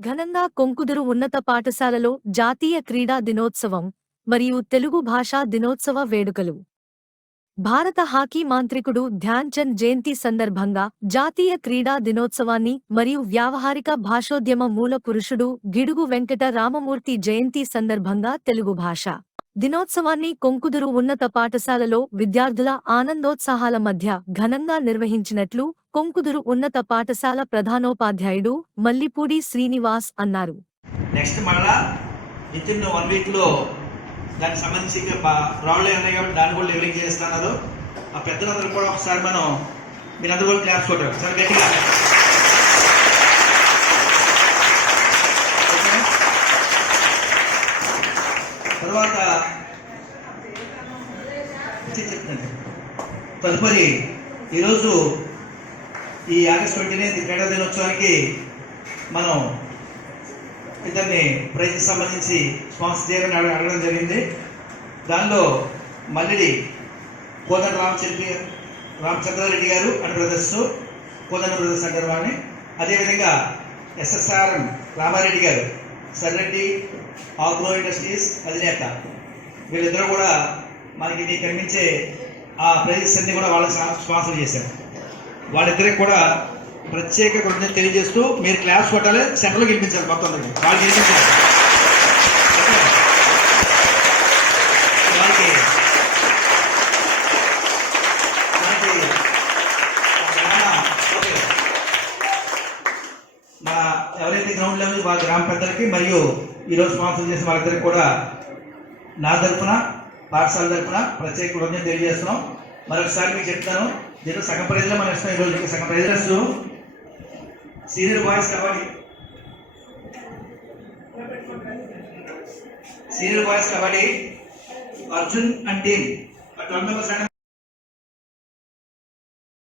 ఘనంగా కొంకుదురు ఉన్నత పాఠశాలలో జాతీయ క్రీడా దినోత్సవం మరియు తెలుగు భాషా దినోత్సవ వేడుకలు. భారత హాకీ మాంత్రికుడు ధ్యాన్ చంద్ జయంతి సందర్భంగా జాతీయ క్రీడా దినోత్సవాన్ని మరియు వ్యావహారిక భాషోద్యమ మూల పురుషుడు గిడుగు వెంకట రామమూర్తి జయంతి సందర్భంగా తెలుగు భాష దినోత్సవాన్ని కొంకుదురు ఉన్నత పాఠశాలలో విద్యార్థుల ఆనందోత్సాహాల మధ్య ఘనంగా నిర్వహించినట్లు కొంకుదురు ఉన్నత పాఠశాల ప్రధానోపాధ్యాయుడు మల్లిపూడి శ్రీనివాస్ అన్నారు. నెక్స్ట్ మళ్ళా విత్ వన్ వీక్లో దానికి సంబంధించి ఇంకా ప్రాబ్లం ఉన్నాయి కాబట్టి దాన్ని కూడా లెవెలింగ్ చేస్తున్నారు. ఆ పెద్దలందరూ కూడా ఒకసారి మనం మీరందరూ కూడా క్లాస్ కొట్టారు సరే గట్టిగా. తర్వాత చెప్తాను. తదుపరి ఈరోజు ఈ ఆగస్ట్ ట్వంటీ నైన్త్ క్రీడా దినోత్సవానికి మనం ఇతన్ని ప్రైజ్ సంబంధించి స్పాన్సర్ చేయాలని అడగ- అడగడం జరిగింది. దానిలో మల్లిడి కోదండ రామచంద్రి రామచంద్రారెడ్డి గారు అండ్ బ్రదర్స్ కోదండ బ్రదర్స్ అంటారు వారిని అదేవిధంగా ఎస్ఎస్ఆర్ఎం రామారెడ్డి గారు సర్రెడ్డి ఆగ్రో ఇండస్ట్రీస్ అధినేత. వీళ్ళిద్దరూ కూడా మనకి మీకు కనిపించే ఆ ప్రైజెస్ అన్ని కూడా వాళ్ళకి స్పాన్సర్ చేశారు. వాళ్ళిద్దరికి కూడా ప్రత్యేక కృతజ్ఞత తెలియజేస్తూ మీరు క్లాస్ కొట్టాలి సెంటర్లో గెలిపించాలి మొత్తం వాళ్ళు గెలిపించాలి వాళ్ళకి వాళ్ళకి ఎవరైతే గ్రౌండ్ లెవెల్ వాళ్ళ గ్రామ పెద్దలకి మరియు ఈరోజు స్పాన్సర్ చేసిన వాళ్ళిద్దరికి కూడా నా తరఫున పాఠశాల తరఫున ప్రత్యేక కృతజ్ఞత తెలియజేస్తున్నాం. మరొకసారి మీకు చెప్తాను. నేను సగం ప్రైజ్లో మనం ఇస్తాం ఈరోజు ఇంకా సగం prizes senior boys kabaddi senior boys kabaddi Arjun and team. Twelve members